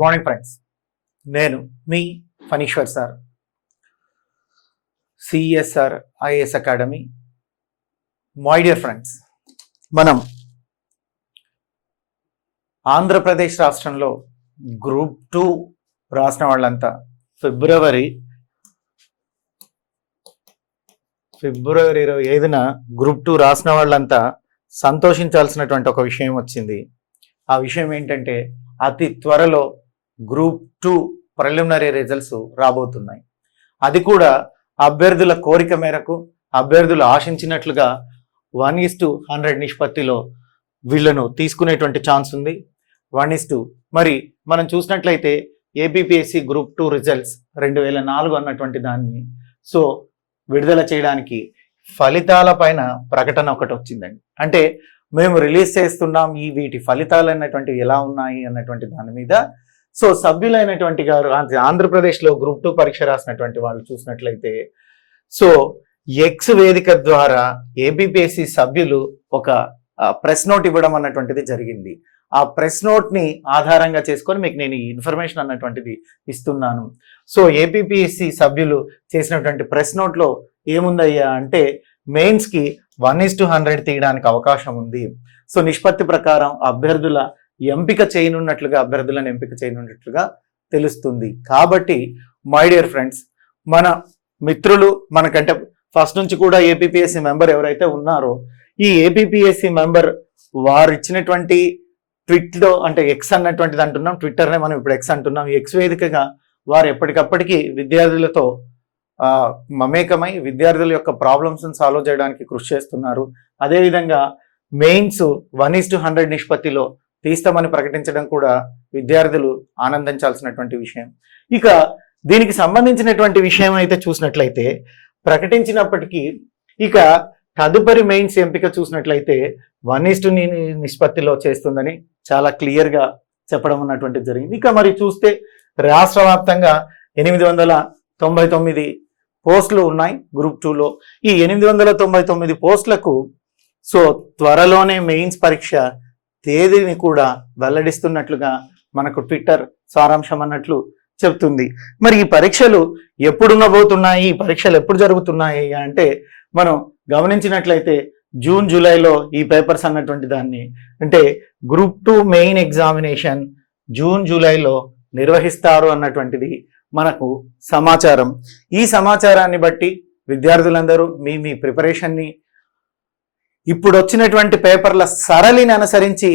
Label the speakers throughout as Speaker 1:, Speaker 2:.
Speaker 1: Good morning friends. నేను మీ Phaneeswar sir. CSR IAS academy. My dear friends మనం ఆంధ్రప్రదేశ్ రాష్ట్రంలో group two రాసిన వాళ్ళంతా ఫిబ్రవరి ఫిబ్రవరి ఇరవై ఐదున గ్రూప్ టూ రాసిన వాళ్ళంతా సంతోషించాల్సినటువంటి ఒక విషయం వచ్చింది. ఆ విషయం ఏంటంటే అతి త్వరలో గ్రూప్ టూ ప్రిలిమినరీ రిజల్ట్స్ రాబోతున్నాయి. అది కూడా అభ్యర్థుల కోరిక మేరకు అభ్యర్థులు ఆశించినట్లుగా వన్ ఇస్ టు హండ్రెడ్ నిష్పత్తిలో వీళ్ళను తీసుకునేటువంటి ఛాన్స్ ఉంది. వన్ ఇస్ టు మరి మనం చూసినట్లయితే ఏపీపీఎస్సీ గ్రూప్ టూ రిజల్ట్స్ రెండు వేల నాలుగు అన్నటువంటి దాన్ని. సో విడుదల చేయడానికి ఫలితాల పైన ప్రకటన ఒకటి వచ్చిందండి. అంటే మేము రిలీజ్ చేస్తున్నాం ఈ వీటి ఫలితాలు అన్నటువంటివి ఎలా ఉన్నాయి అన్నటువంటి దాని మీద సో సభ్యులైనటువంటి గారు ఆంధ్రప్రదేశ్లో గ్రూప్ టూ పరీక్ష రాసినటువంటి వాళ్ళు చూసినట్లయితే సో ఎక్స్ వేదిక ద్వారా ఏబిపిఎస్సి సభ్యులు ఒక ప్రెస్ నోట్ ఇవ్వడం అన్నటువంటిది జరిగింది. ఆ ప్రెస్ నోట్ని ఆధారంగా చేసుకొని మీకు నేను ఈ ఇన్ఫర్మేషన్ అన్నటువంటిది ఇస్తున్నాను. సో ఏపీపీఎస్సి సభ్యులు చేసినటువంటి ప్రెస్ నోట్లో ఏముందయ్యా అంటే మెయిన్స్కి వన్ ఇస్ టు హండ్రెడ్ తీయడానికి అవకాశం ఉంది. సో నిష్పత్తి ప్రకారం అభ్యర్థుల ఎంపిక చేయనున్నట్లుగా అభ్యర్థులను ఎంపిక చేయనున్నట్లుగా తెలుస్తుంది. కాబట్టి మై డియర్ ఫ్రెండ్స్ మన మిత్రులు మనకంటే ఫస్ట్ నుంచి కూడా ఏపీపీఎస్సీ మెంబర్ ఎవరైతే ఉన్నారో ఈ ఏపీపీఎస్సీ మెంబర్ వారు ఇచ్చినటువంటి ట్విట్లో అంటే ఎక్స్ అన్నటువంటిది అంటున్నాం. ట్విట్టర్నే మనం ఇప్పుడు ఎక్స్ అంటున్నాం. ఎక్స్ వేదికగా వారు ఎప్పటికప్పటికి విద్యార్థులతో మమేకమై విద్యార్థుల యొక్క ప్రాబ్లమ్స్ని సాల్వ్ చేయడానికి కృషి చేస్తున్నారు. అదేవిధంగా mains one is to hundred నిష్పత్తిలో తీస్తామని ప్రకటించడం కూడా విద్యార్థులు ఆనందించాల్సినటువంటి విషయం. ఇక దీనికి సంబంధించినటువంటి విషయం అయితే చూసినట్లయితే ప్రకటించినప్పటికీ ఇక తదుపరి మెయిన్స్ ఎంపిక చూసినట్లయితే వన్ ఈస్ టు నిష్పత్తిలో చేస్తుందని చాలా క్లియర్గా చెప్పడం ఉన్నటువంటి జరిగింది. ఇక మరి చూస్తే రాష్ట్ర వ్యాప్తంగా ఎనిమిది వందల తొంభై తొమ్మిది పోస్టులు ఉన్నాయి గ్రూప్ టూలో. ఈ ఎనిమిది వందల తొంభై తొమ్మిది పోస్టులకు సో త్వరలోనే మెయిన్స్ పరీక్ష తేదీని కూడా వెల్లడిస్తున్నట్లుగా మనకు ట్విట్టర్ సారాంశం అన్నట్లు చెప్తుంది మరి ఈ పరీక్షలు ఎప్పుడు ఉండబోతున్నాయి? ఈ పరీక్షలు ఎప్పుడు జరుగుతున్నాయి అంటే మనం గమనించినట్లయితే జూన్ జూలైలో ఈ పేపర్స్ అన్నటువంటి దాన్ని అంటే group two main examination June జూలైలో నిర్వహిస్తారు అన్నటువంటిది మనకు సమాచారం. ఈ సమాచారాన్ని బట్టి విద్యార్థులందరూ మీ మీ ప్రిపరేషన్ని ఇప్పుడు వచ్చినటువంటి పేపర్ల సరళిని అనుసరించి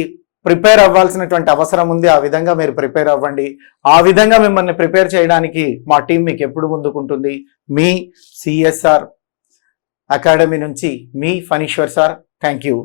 Speaker 1: ప్రిపేర్ అవ్వాల్సినటువంటి అవసరం ఉంది. ఆ విధంగా మీరు ప్రిపేర్ అవ్వండి. ఆ విధంగా మిమ్మల్ని ప్రిపేర్ చేయడానికి మా టీం మీకు ఎప్పుడు ముందుకుంటుంది? మీ సిఎస్ఆర్ అకాడమీ నుంచి మీ ఫనీశ్వర్ సార్ థ్యాంక్ యూ.